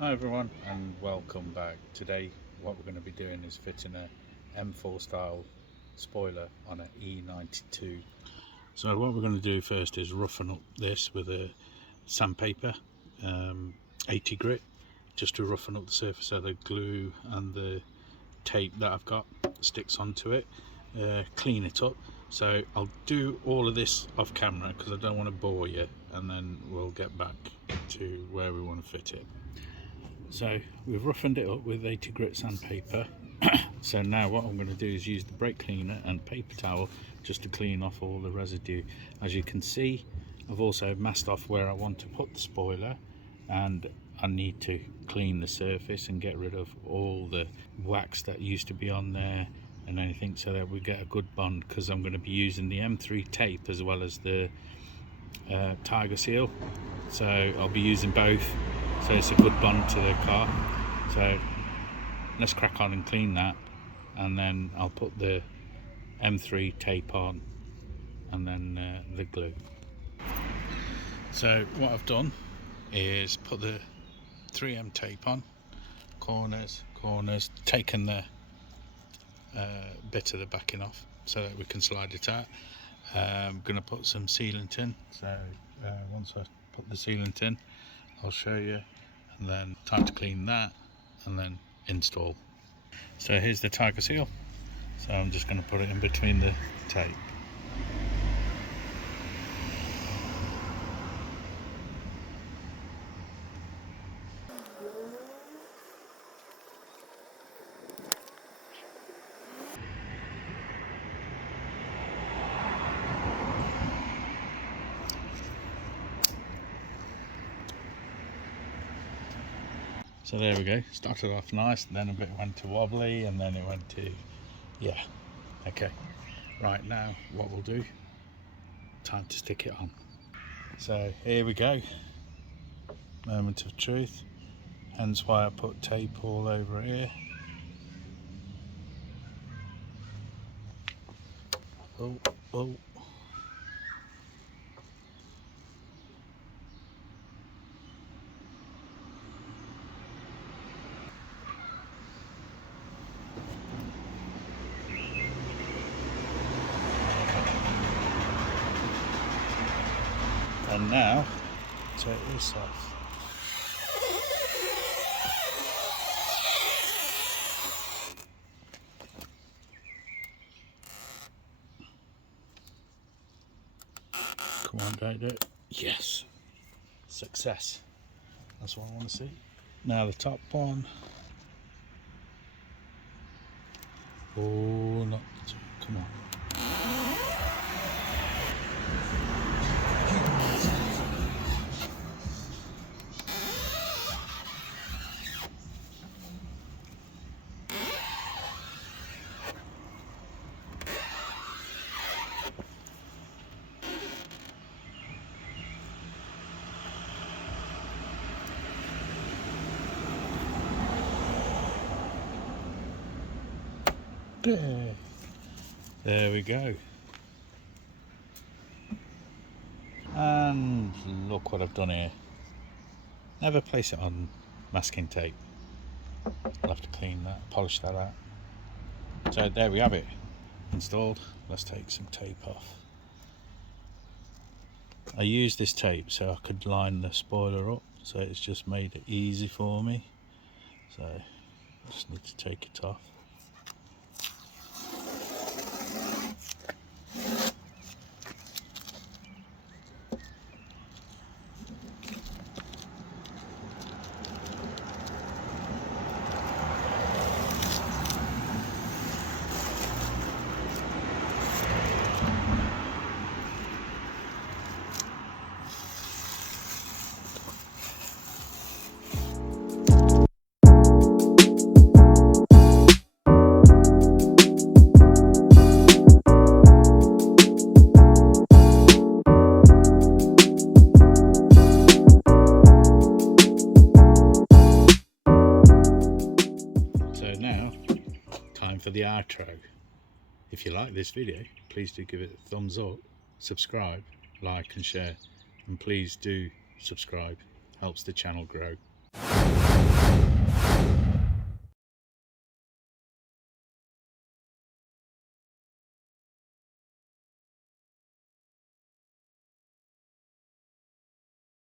Hi everyone and welcome back. Today what we're going to be doing is fitting a M4 style spoiler on an E92. So what we're going to do first is roughen up this with a sandpaper, 80 grit, just to roughen up the surface so the glue and the tape that I've got sticks onto it. Clean it up. So I'll do all of this off camera because I don't want to bore you, and then we'll get back to where we want to fit it. So we've roughened it up with 80 grit sandpaper. So now what I'm going to do is use the brake cleaner and paper towel just to clean off all the residue. As you can see, I've also masked off where I want to put the spoiler, and I need to clean the surface and get rid of all the wax that used to be on there and anything, so that we get a good bond, because I'm going to be using the M3 tape as well as the Tiger Seal, so I'll be using both, so it's a good bond to the car. So let's crack on and clean that, and then I'll put the M3 tape on and then the glue. So what I've done is put the 3M tape on, corners, taken the bit of the backing off so that we can slide it out. I'm going to put some sealant in, so once I put the sealant in I'll show you, and then time to clean that and then install. So here's the Tiger Seal, so I'm just going to put it in between the tape. So there we go, started off nice, and then a bit went to wobbly, and then it went to, yeah, okay. Right, now what we'll do, time to stick it on. So here we go, moment of truth, hence why I put tape all over here. Oh. And now, take this off. Come on, don't do it. Yes, success. That's what I want to see. Now the top one. Oh, not too. Come on. There we go. And look what I've done here. Never place it on masking tape. I'll have to clean that, polish that out. So there we have it, installed. Let's take some tape off. I used this tape so I could line the spoiler up, so it's just made it easy for me. So I just need to take it off. Now, time for the outro. If you like this video, please do give it a thumbs up, subscribe, like and share, and please do subscribe, helps the channel grow.